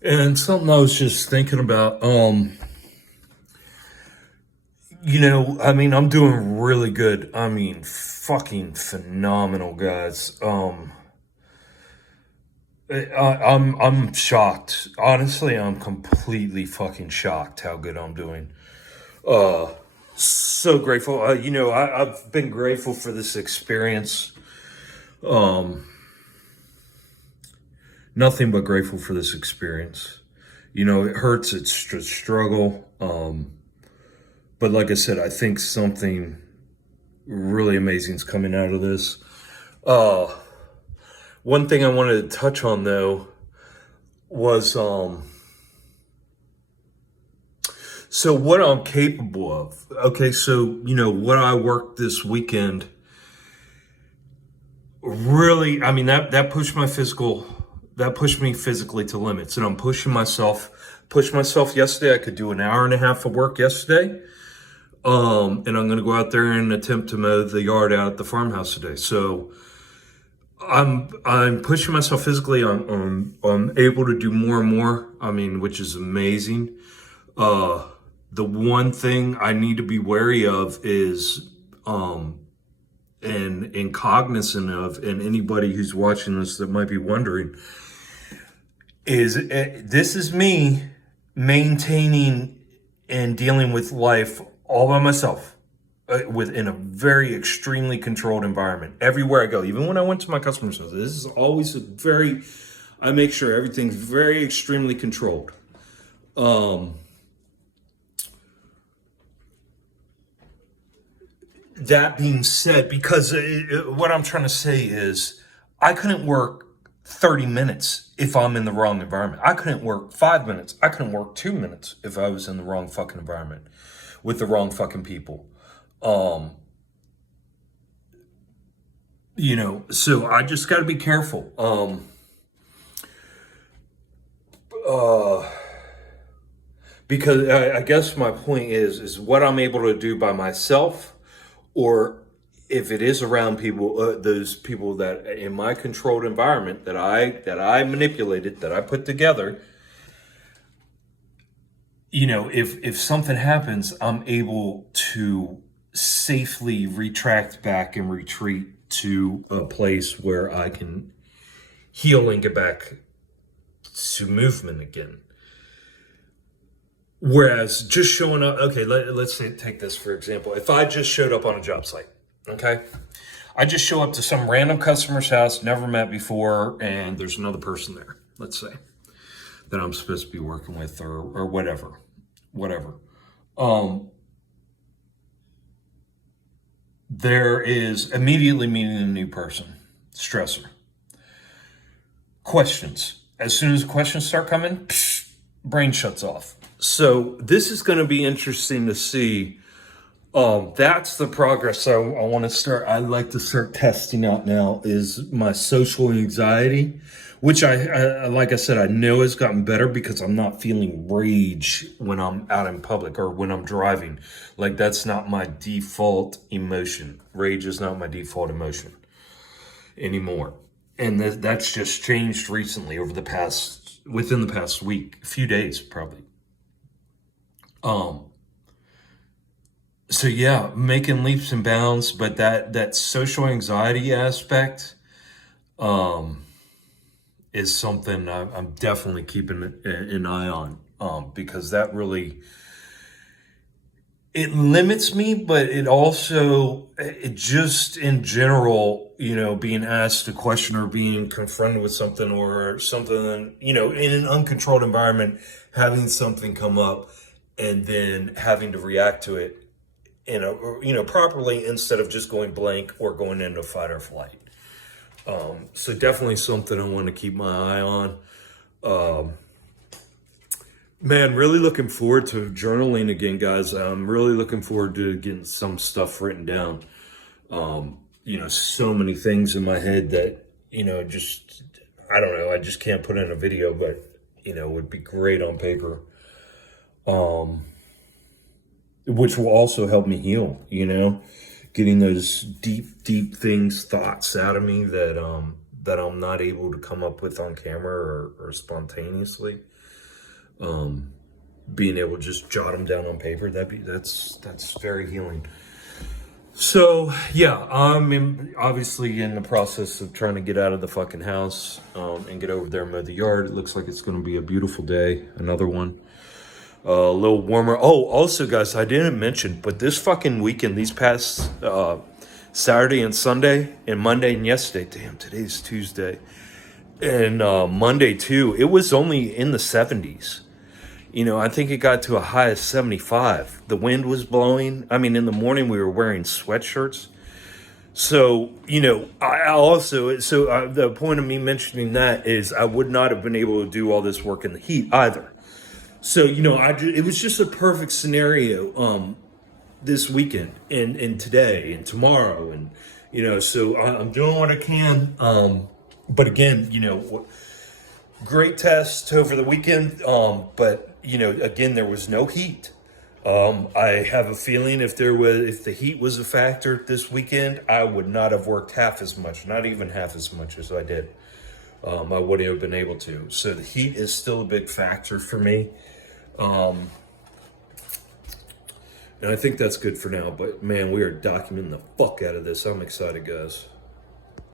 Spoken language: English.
And something I was just thinking about, I mean, I'm doing really good. I mean, fucking phenomenal, guys. I'm shocked. Honestly, I'm completely fucking shocked how good I'm doing. Uh, so grateful. I've been grateful for this experience. Um, Nothing but grateful for this experience. It hurts. It's a struggle. But like I said, I think something really amazing is coming out of this. Uh, One thing I wanted to touch on though was so what I'm capable of. Okay, so what I worked this weekend really, I mean that pushed me physically to limits, and I'm pushed myself yesterday. I could do an hour and a half of work yesterday. And I'm gonna go out there and attempt to mow the yard out at the farmhouse today. So I'm pushing myself physically. I'm able to do more and more. I mean, which is amazing. Uh, the one thing I need to be wary of is and cognizant of, and anybody who's watching this that might be wondering, is this is me maintaining and dealing with life all by myself, within a very extremely controlled environment everywhere I go. Even when I went to my customer's house, this is always I make sure everything's very extremely controlled. Um, that being said, because what I'm trying to say is I couldn't work 30 minutes if I'm in the wrong environment. I couldn't work 5 minutes. I couldn't work 2 minutes if I was in the wrong fucking environment with the wrong fucking people. Um, so I just got to be careful. Uh, because I guess my point is what I'm able to do by myself, or if it is around people, those people that in my controlled environment that I manipulated, that I put together. If something happens, I'm able to safely retract back and retreat to a place where I can heal and get back to movement again. Whereas just showing up, okay, let's say, take this for example. If I just showed up on a job site, okay, I just show up to some random customer's house, never met before, and there's another person there, let's say, that I'm supposed to be working with, or whatever. Um, there is immediately meeting a new person, stressor, questions. As soon as questions start coming, brain shuts off. So this is going to be interesting to see. That's the progress I want to start. I like to start testing out now is my social anxiety, which like I said, I know has gotten better because I'm not feeling rage when I'm out in public or when I'm driving. Like that's not my default emotion. Rage is not my default emotion anymore. And that's just changed recently within the past week, a few days probably. Um, so yeah, making leaps and bounds, but that social anxiety aspect um, is something I'm definitely keeping an eye on, because that really it limits me, but it just in general, being asked a question or being confronted with something or something, in an uncontrolled environment, having something come up and then having to react to it properly instead of just going blank or going into fight or flight. So definitely something I want to keep my eye on. Um, Man, really looking forward to journaling again, guys. I'm really looking forward to getting some stuff written down. So many things in my head that, just, I don't know, I just can't put in a video, but, would be great on paper. Um, which will also help me heal, getting those deep, deep thoughts out of me that I'm not able to come up with on camera or spontaneously. being able to just jot them down on paper, that's very healing. So yeah, obviously in the process of trying to get out of the fucking house, and get over there and mow the yard. It looks like it's going to be a beautiful day. Another one, a little warmer. Oh, also guys, I didn't mention, but this fucking weekend, these past Saturday and Sunday and Monday and yesterday, damn, today's Tuesday, and Monday too, it was only in the 70s. You know, I think it got to a high of 75. The wind was blowing. I mean, in the morning we were wearing sweatshirts. So, you know, the point of me mentioning that is I would not have been able to do all this work in the heat either. So, you know, it was just a perfect scenario this weekend and today and tomorrow. And, you know, so I'm doing what I can. But again, you know, great test over the weekend, but you know, again, there was no heat. I have a feeling if the heat was a factor this weekend, I would not have worked half as much, not even half as much as I did. I wouldn't have been able to. So the heat is still a big factor for me, and I think that's good for now. But man, we are documenting the fuck out of this. I'm excited, guys.